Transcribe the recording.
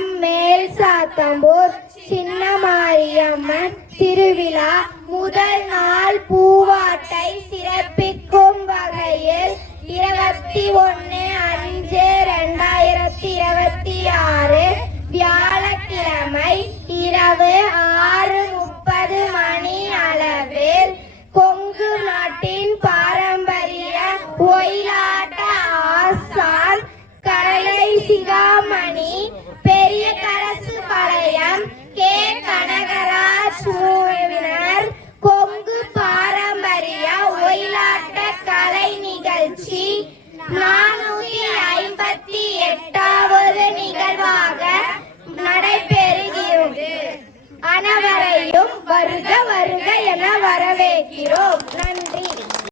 நம் மேல் சாத்தம்பூர் சின்ன மாரியம்மன் திருவிழா முதல் நாள் பூவாட்டை சிறப்பிக்கும் வகையில் 21/5/2026 வியாழக்கிழமை இரவு 6:30 மணி அளவில் கொங்கு நாட்டின் பாரம்பரிய ஒயிலாட்ட ஆசான் கலை சிகாமணி பெரிய கரசு பாளையம் கே கனகராஜ் குழுவினர் கொங்கு பாரம்பரிய ஒயிலாட்ட கலை நிகழ்ச்சி 458வது நிகழ்வாக நடைபெறுகிறது. அனைவரையும் வருக வருக என வரவேற்கிறோம்.